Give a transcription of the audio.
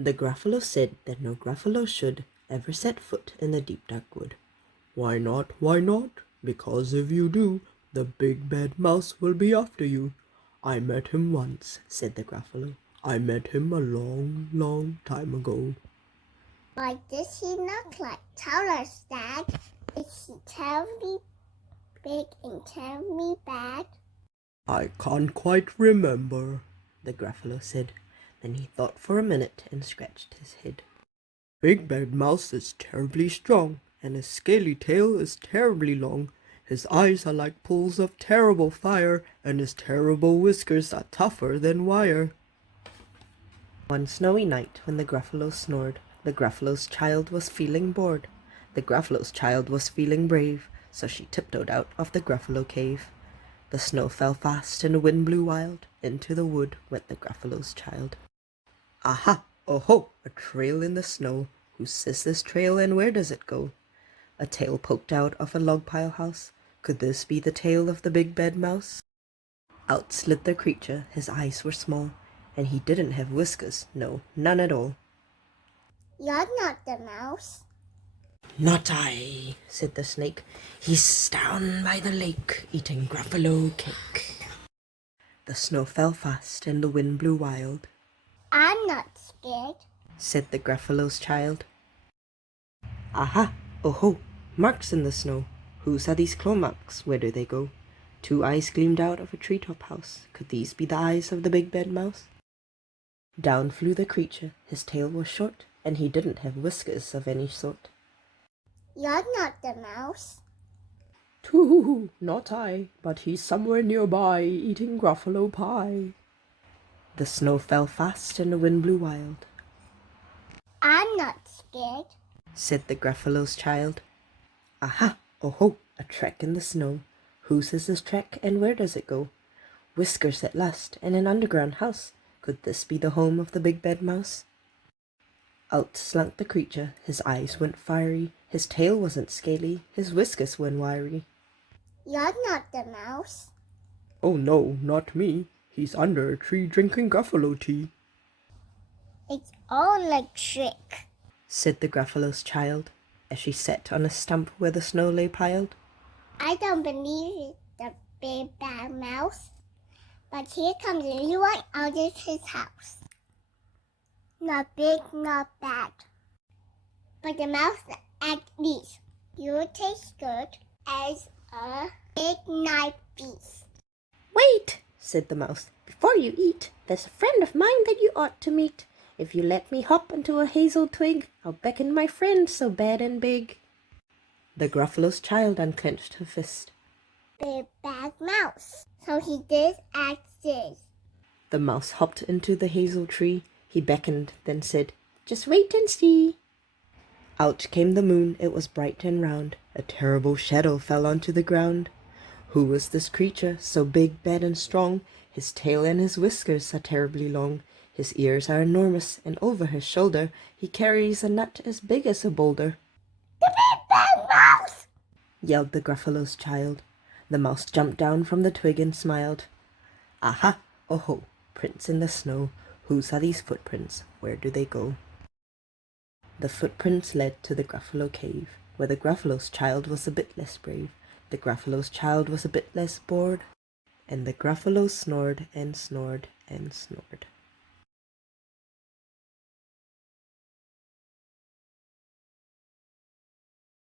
The Gruffalo said that no Gruffalo should ever set foot in the deep dark wood. Why not? Why not? Because if you do, the big bad mouse will be after you. I met him once, said the Gruffalo. I met him a long, long time ago. Why does he look like? Tell us, Dad. Is he terribly big and terribly bad? I can't quite remember, the Gruffalo said. Then he thought for a minute and scratched his head. Big Bad Mouse is terribly strong, and his scaly tail is terribly long. His eyes are like pools of terrible fire, and his terrible whiskers are tougher than wire. One snowy night when the Gruffalo snored, the Gruffalo's child was feeling bored. The Gruffalo's child was feeling brave, so she tiptoed out of the Gruffalo cave. The snow fell fast and the wind blew wild. Into the wood went the Gruffalo's child. Aha! Oh ho! A trail in the snow. Whose is this trail and where does it go? A tail poked out of a log pile house. Could this be the tail of the big bad mouse? Out slid the creature, his eyes were small, and he didn't have whiskers, no, none at all. You're not the mouse. Not I, said the snake. He's down by the lake, eating Gruffalo cake. The snow fell fast and the wind blew wild. I'm not scared, said the Gruffalo's child. Aha! Oh ho! Marks in the snow. Whose are these claw marks? Where do they go? 2 eyes gleamed out of a treetop house. Could these be the eyes of the big bad mouse? Down flew the creature. His tail was short, and he didn't have whiskers of any sort. You're not the mouse. Too, not I, but he's somewhere nearby, eating Gruffalo pie. The snow fell fast and the wind blew wild. I'm not scared, said the Gruffalo's child. Aha! Oh ho! A track in the snow. Whose is this track and where does it go? Whiskers at last, and an underground house. Could this be the home of the big bad mouse? Out slunk the creature. His eyes went fiery. His tail wasn't scaly. His whiskers went wiry. You're not the mouse. Oh no, not me. He's under a tree drinking Gruffalo tea. It's all a trick, said the Gruffalo's child, as she sat on a stump where the snow lay piled. I don't believe it's the big bad mouse. But here comes everyone out of his house. Not big, not bad. But the mouse at least you taste good as a big night beast. Wait, said the mouse. Before you eat, there's a friend of mine that you ought to meet. If you let me hop into a hazel twig, I'll beckon my friend so bad and big. The Gruffalo's child unclenched her fist. Big bad mouse. So he did as this. The mouse hopped into the hazel tree. He beckoned, then said, Just wait and see. Out came the moon. It was bright and round. A terrible shadow fell onto the ground. Who was this creature, so big, bad, and strong? His tail and his whiskers are terribly long. His ears are enormous, and over his shoulder he carries a nut as big as a boulder. The big bad mouse! yelled the Gruffalo's child. The mouse jumped down from the twig and smiled. Aha! Oh ho! Prints in the snow. Whose are these footprints? Where do they go? The footprints led to the Gruffalo cave, where the Gruffalo's child was a bit less brave. The Gruffalo's child was a bit less bored, and the Gruffalo snored and snored and snored.